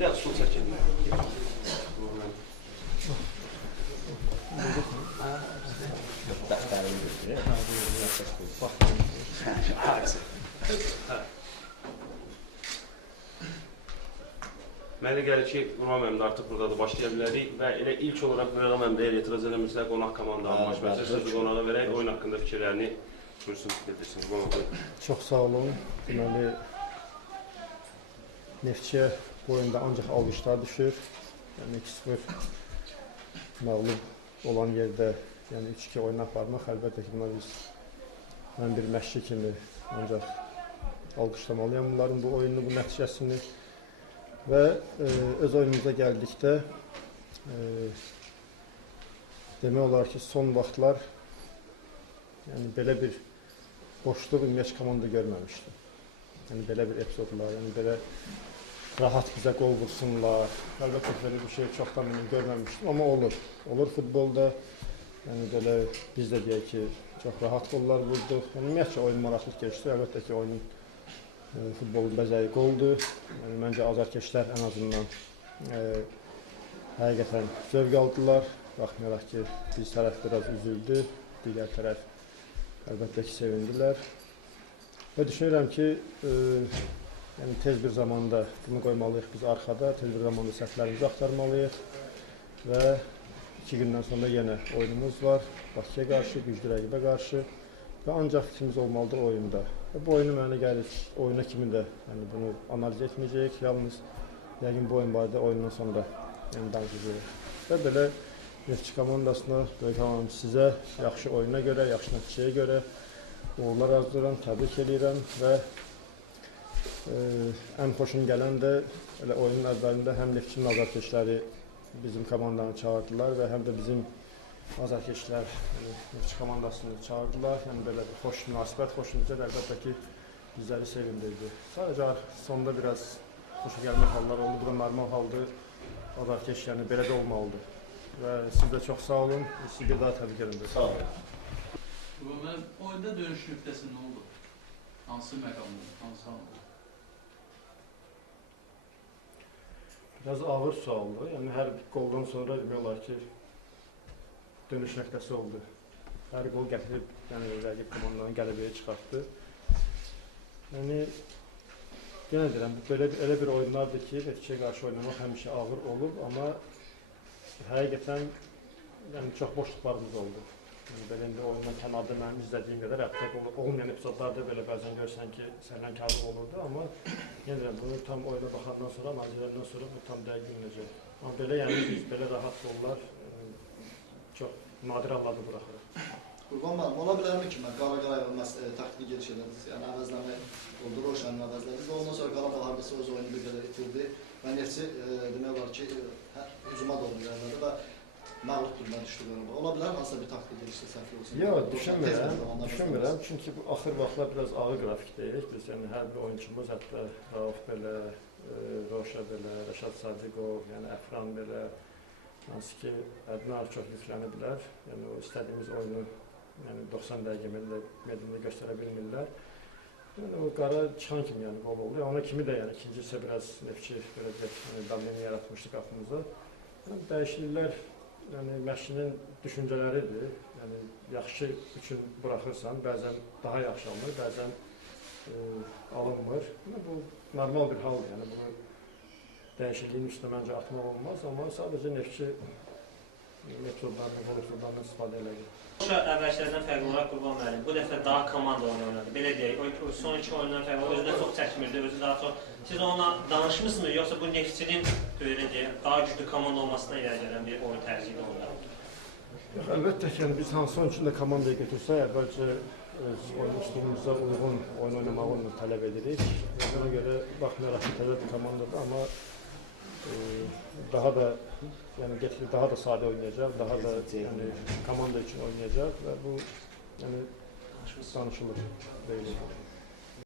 Biraz su çekin. Mənə gəlir ki, Quran müəllim də artıq buradadır, başlaya bilərik və elə ilk olaraq Quran müəllim də etiraz eləmirsə, qonaq məşqçisi bəli. sözü qonağa verək, oyun haqqında fikirlərini buyursun, bildirsin. Qonaq buyurun. Çox sağ olun. Deməli Neftçiyə bu oyunda ancaq alqışlar düşür. Yəni 2-0 məğlub olan yerdə, yəni 3-2 oyun aparmaq əlbəttə ki, biz mən bir məşqçi kimi ancaq alqışlamalıyam bunların bu oyununu, bu nəticəsini və e, öz oyunumuza gəldikdə e, demək olar ki, son vaxtlar yəni belə bir boşluq ümumiyyətlə komanda görməmişdi. Yəni belə bir epizodlar, yəni belə rahat bizə qol vursunlar. Əlbəttə belə bir şey çoxdan mən görməmişdim, amma olur. Olur futbolda. Yəni belə biz də deyək ki, çox rahat qollar vurduq. Yəni ümumiyyətlə oyun maraqlı keçdi. Əlbəttə ki, oyunun e, futbolun bəzəyi qoldur. Yəni məncə azarkeşlər ən azından e, həqiqətən zövq aldılar. Baxmayaraq ki, biz tərəf biraz üzüldü, digər tərəf əlbəttə ki, sevindilər. Və düşünürəm ki, e, yəni tez bir zamanda bunu qoymalıyıq biz arxada, tez bir zamanda səhvlərimizi axtarmalıyıq və iki gündən sonra yenə oyunumuz var. Bakıya qarşı, güclü rəqibə qarşı və ancaq fikrimiz olmalıdır oyunda. Və bu oyunu mənə gəlir, oyuna kimi də yəni bunu analiz etməyəcəyik, yalnız yəqin bu oyun barədə oyundan sonra yəni danışacağıq. Və belə Neftçi komandasına, böyük hamam sizə yaxşı oyuna görə, yaxşı nəticəyə görə uğurlar arzulayıram, təbrik edirəm və ən xoşum gələn də elə oyunun əvvəlində həm Neftçinin azarkeşləri bizim komandanı çağırdılar və həm də bizim azarkeşlər Neftçi komandasını çağırdılar. Yəni belə bir xoş münasibət, xoş nizər əlbəttə ki, bizləri sevindirdi. Sadəcə sonda biraz xoşa gəlmə hallar oldu. Bu da normal haldır. Azarkeş yəni belə də olmalıdır. Və siz də çox sağ olun. Sizi bir daha təbrik edirəm. Sağ olun. Oyunda dönüş nöqtəsi nə oldu? Hansı məqamda, hansı anda? Biraz ağır sualdır. Yəni hər qoldan sonra demək olar ki, dönüş nöqtəsi oldu. Hər qol gətirib, yəni rəqib komandanı qələbəyə çıxartdı. Yəni yenə deyirəm, belə elə bir oyunlardır ki, nəticəyə qarşı oynamaq həmişə ağır olub, amma həqiqətən yəni çox boşluqlarımız oldu. Belə indi oyundan kənarda mənim izlədiyim qədər ol- olmayan epizodlarda belə bəzən görsən ki, səndən kağıt olurdu, amma yenə deyirəm, bunu tam oyuna baxandan sonra, analizlərdən sonra bu tam dəqiq bilinəcək. Amma belə yəni biz belə rahat gollar ə, çox nadir hallarda buraxırıq. Qurban müəllim, ola bilərmi ki, mən Qara Qarayevin məs- e, taktiki gəlişləriniz, yəni əvəzləmə oldu, Roşanın əvəzlədi və ondan sonra Qarabağ hardasa öz oyunu bir qədər itirdi və Neftçi e, demək olar ki, e, hə, hücuma doğru ilerlədi və məğlub durumuna düşdü Qarabağ. Ola bilər hansısa bir taktiki gəlişdə səhv olsun? Yox, düşünmürəm. Düşünmürəm, çünki bu axır vaxtlar biraz ağır qrafikdəyik. Biz yəni hər bir oyunçumuz, hətta Rauf belə, e, Roşa belə, Rəşad Sadiqov, yəni Əfran belə hansı ki, artıq çox yükləniblər. Yəni o istədiyimiz oyunu yəni 90 dəqiqə mediada göstərə bilmirlər. Yəni o qara çıxan kimi yəni qol oldu. Ona kimi də yəni ikinci hissə biraz Neftçi belə deyək, yəni domini yaratmışdı qapımızda. Yəni dəyişikliklər yəni məşqçinin düşüncələridir. Yəni yaxşı üçün buraxırsan, bəzən daha yaxşı alınır, bəzən e, alınmır. Yəni, bu normal bir haldır. Yəni bunu dəyişikliyin üstünə məncə atmaq olmaz, amma sadəcə neftçi metodlarından, qol metodlarından istifadə elədir. Şuşa əvvəlkilərdən fərqli olaraq Qurban müəllim bu dəfə daha komanda oyunu oynadı. Belə deyək, o son iki oyundan fərqli özü də çox çəkmirdi, özü daha çox. Siz onunla danışmısınız yoxsa bu Neftçinin belə deyək, daha güclü komanda olmasına irəli gələn bir oyun tərzihi onda? Yox, əlbəttə ki, yəni biz hansı oyunçunu da komandaya götürsək, əvvəlcə öz oyun üslubumuza uyğun oyun oynamağı tələb edirik. Buna görə baxmayaraq ki, təzə bir komandadır, amma e, daha da yəni getiri daha da sadə oynayacaq, daha da yəni komanda üçün oynayacaq və bu yəni danışılır. Belə.